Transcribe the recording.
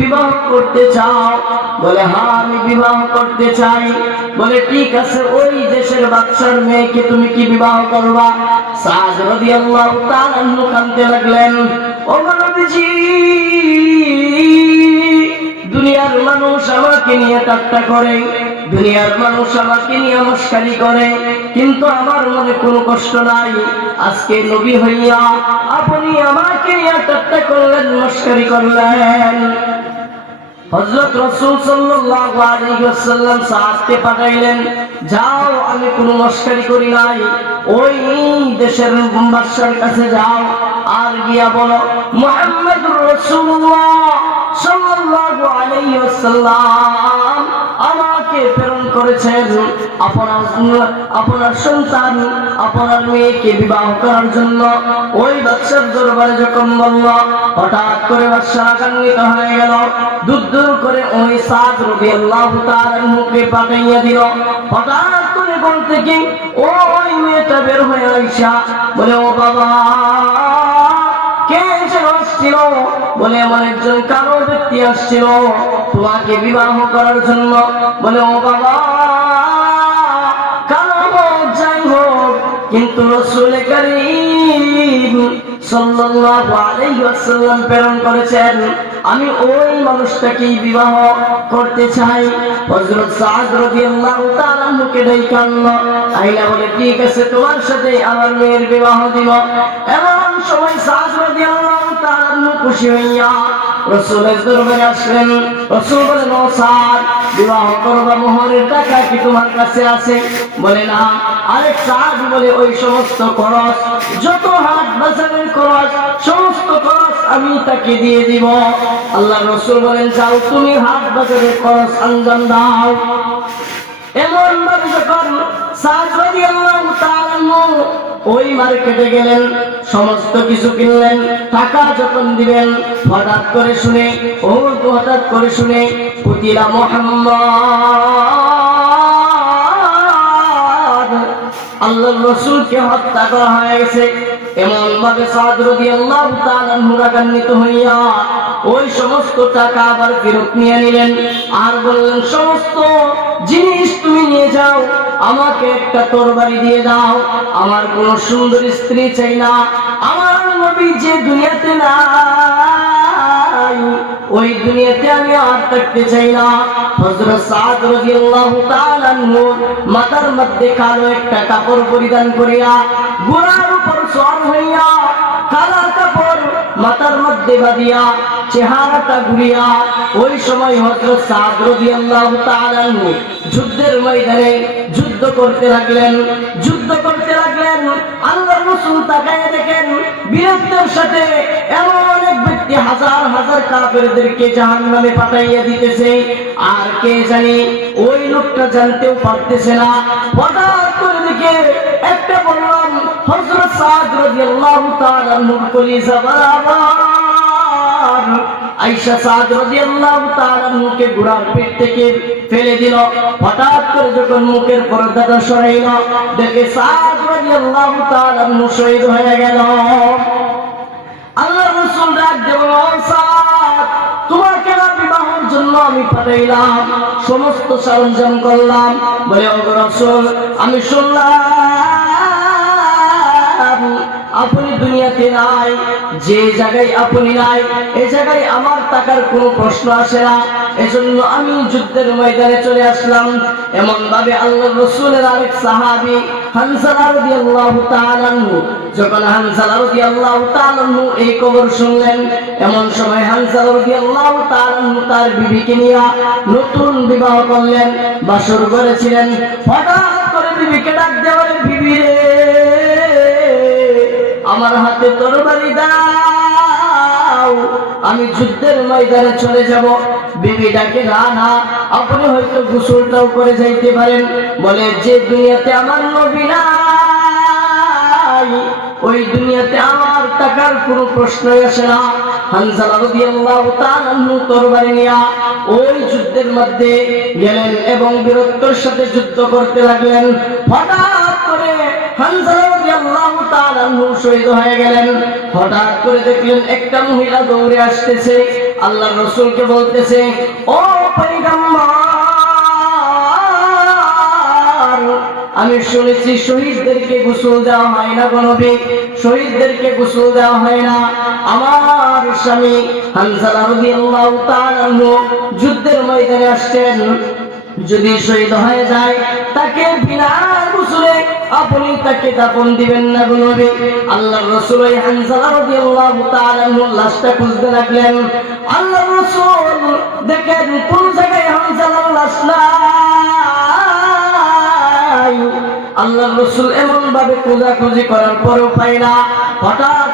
বিবাহ করতে চাও? বলে হ্যাঁ আমি বিবাহ করতে চাই। বলে, ঠিক আছে, ওই দেশের মেয়েকে তুমি কি বিবাহ করবা? সাজ কাঁদতে লাগলেন, ও দুনিয়ার মানুষ আমাকে নিয়ে ঠাট্টা করে, দুনিয়ার মানুষ আমাকে নিয়ে মস্কারি করে, কিন্তু আমার মনে কোনো কষ্ট নাই। আজকে নবী হইয়া আপনি আমাকে নিয়ে ঠাট্টা করলেন মস্কারি করলেন। হযরত রাসূল আলাইহি সাহাবকে পাঠাইলেন, যাও, আমি কোনো মস্কারি করি নাই। ওই দেশের বাদশার কাছে যাও আর গিয়া বলো, মুহাম্মদুর রাসূলুল্লাহ সাল্লাল্লাহু আলাইহি আমাকে প্রেরণ করেছেন। আপনার আপনার সন্তান, আপনার মেয়েকে বিবাহ করার জন্য ওই বাদশার দরবারে যখন বলল, হঠাৎ করে বাদশা রাগান্বিত হয়ে গেল। করে ওই সাত রবি আল্লাহ মুখে পাঠাইয়া দিল। হঠাৎ করে ঘর থেকে ও ওই মেয়েটা বের হয়ে আইসা। বলে, ও বাবা, কে যেন আসছিল? বলে, আমার একজন কারও ব্যক্তি আসছিল তোমাকে বিবাহ করার জন্য। বলে, ও বাবা কিন্তু রসুল করিম সাল্লাল্লাহু আলাইহি ওয়াসাল্লাম প্রেরণ করেছেন। আমি ওই মানুষটাকেই বিবাহ করতে চাই। হযরত সাদ রাদিয়াল্লাহু তাআলা আইলা বলে, ঠিক আছে, তোমার সাথে আমার মেয়ের বিবাহ দিব। এমন সময় সাদ তাআলা খুশি হইয়া আসলেন। বিবাহ কাছে আছে? বলে, না। আরেক বলে, ওই সমস্ত খরচ হাট খরচ, সমস্ত খরচ আমি তাকে দিয়ে দিব। আল্লাহ রসুল বলেন, যাও তুমি হাট বাজারের খরচ আঞ্জাম দাও। এমন যখন সাদ রাদিয়াল্লাহু তাআলা ওই মার্কেটে গেলেন, সমস্ত কিছু কিনলেন, টাকা যখন দিবেন, হঠাৎ করে শুনে, ও হঠাৎ করে শুনে পুতিলা মোহাম্মদ! আল্লাহ রসুলকে হত্যা করা হয়ে গেছে। এমন ভাবে সাদ রাদিয়াল্লাহু তাআলা আনহু রাগান্বিত হইয়া ওই সমস্ত টাকা আবার ফেরত নিয়ে নিলেন। আর বললেন, সমস্ত জিনিস তুমি নিয়ে যাও, আমাকে একটা দিয়ে আমার কোন সুন্দর স্ত্রী চাই না, আমার নবী যে দুনিয়াতে নাই, ওই দুনিয়াতে আমি আর থাকতে চাই না। হযরত মধ্যে কালো একটা কাপড় পরিধান করিয়া ঘোড়ার উপর সওয়ার হইয়া কালা কাপড় মাথার মধ্যে বাঁধিয়া, চেহারাটা ঘুরিয়া, ওই সময় হযরত সাদ রাদিয়াল্লাহু তাআলা যুদ্ধের ময়দানে যুদ্ধ করতে লাগলেন। যুদ্ধ করতে লাগলেন আল্লাহ রাসূল তাকায় দেখেন, বীরত্বের সাথে এমন অনেক ব্যক্তি হাজার হাজার কাফেরদেরকে জাহান্নামে পাঠাইয়া দিতেছে। আর কে জানি ওই লোকটা জানতেও পারতেছে না। হঠাৎ করে দেখে একটা বললাম হযরত সাদ রাদিয়াল্লাহু তাআলা নূর আয়েশা সাদ রাদিয়াল্লাহু তাআলা মুখে থেকে ফেলে দিল। হঠাৎ করে যখন মুখের পর্দাটা সরাইল, দেখে সাদ রাদিয়াল্লাহু তাআলা শহীদ হয়ে গেল। আল্লাহ রাসূল ডাক বিবাহের জন্য আমি পাঠাইলাম, সমস্ত সরঞ্জাম করলাম। বলে রাসূল, আমি শুনলাম দুনিয়াতে নাই, যে জায়গায় আপনি নাই এই জায়গায় আমার টাকার কোনো প্রশ্ন আসে না। এজন্য আমি যুদ্ধের ময়দানে চলে আসলাম। এমন ভাবে আল্লাহ রসুলের আরেক সাহাবি রাদিয়াল্লাহু তাআলা যখন রাদিয়াল্লাহু তাআলা এই শুনলেন, এমন সময় হানসালা রাদিয়াল্লাহু তাআলা তার বিবিকে নিয়ে নতুন বিবাহ করলেন, বাসর করেছিলেন হঠাৎ করে বিবিকে ডাক দেওয়ার আমার হাতে তরবারি দাও। আমি যুদ্ধের ময়দানে চলে যাব। বিবি ডাকে না না, আপনি হয়তো গোসলটাও করে যাইতে পারেন। বলে, যে দুনিয়াতে আমার নবী নাই, ওই দুনিয়াতে আমার টাকার কোনো প্রশ্নই আসে না। হানজালা রাদিয়াল্লাহু তাআলা তরবারি নিয়া ওই যুদ্ধের মধ্যে গেলেন এবং বীরত্বের সাথে যুদ্ধ করতে লাগলেন। হঠাৎ করে আল্লাহ রসুলকে বলতেছে, ও আমি শুনেছি শহীদদেরকে গোসল দেওয়া হয় না গণবে শহীদদেরকে গোসল দেওয়া হয় না। আমার স্বামী হানসালা যুদ্ধের ময়দানে আসছেন। যদি শহীদ হয়ে যায়, তাকে বিনা আপনি তাকে দাফন দিবেন না গুনবে আল্লাহ আনহুর লাশটা খুঁজতে লাগলেন। আল্লাহ রাসূল দেখেন কোন জায়গায় হানজালার লাশ আল্লাহ রাসূল এমন ভাবে খোঁজাখুঁজি করার পরেও পায় না। হঠাৎ